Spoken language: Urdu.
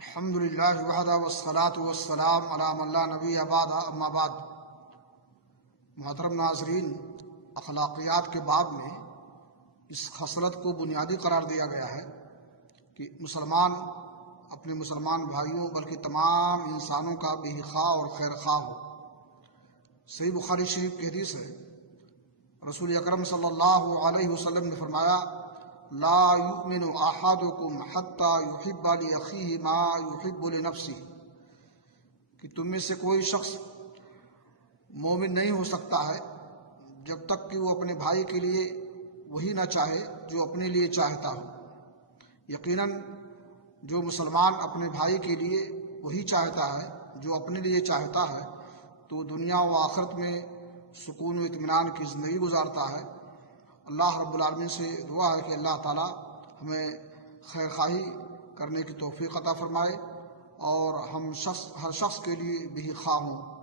الحمد للہ وحدہ والصلاة والسلام علی من لا نبی بعدہ اما بعد۔ محترم ناظرین، اخلاقیات کے باب میں اس خصلت کو بنیادی قرار دیا گیا ہے کہ مسلمان اپنے مسلمان بھائیوں بلکہ تمام انسانوں کا بے خواہ اور خیر خواہ ہو۔ صحیح بخاری شریف کی حدیث ہے، رسول اکرم صلی اللہ علیہ وسلم نے فرمایا، لا یؤمن احدکم حتی یحب لاخیہ ما یحب لنفسہ، کہ تم میں سے کوئی شخص مومن نہیں ہو سکتا ہے جب تک کہ وہ اپنے بھائی کے لیے وہی نہ چاہے جو اپنے لیے چاہتا ہو۔ یقیناً جو مسلمان اپنے بھائی کے لیے وہی چاہتا ہے جو اپنے لیے چاہتا ہے تو دنیا و آخرت میں سکون و اطمینان کی زندگی گزارتا ہے۔ اللہ رب العالمین سے دعا ہے کہ اللہ تعالی ہمیں خیر خواہی کرنے کی توفیق عطا فرمائے اور ہم ہر شخص کے لیے بھی خواہ ہوں۔